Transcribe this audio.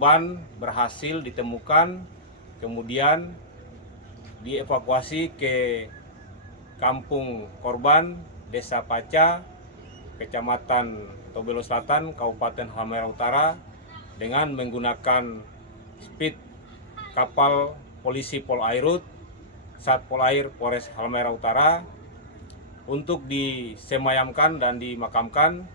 Korban berhasil ditemukan, kemudian dievakuasi ke kampung korban, Desa Paca, Kecamatan Tobelo Selatan, Kabupaten Halmahera Utara, dengan menggunakan speed kapal polisi Polairut, Sat Polair Polres Halmahera Utara, untuk disemayamkan dan dimakamkan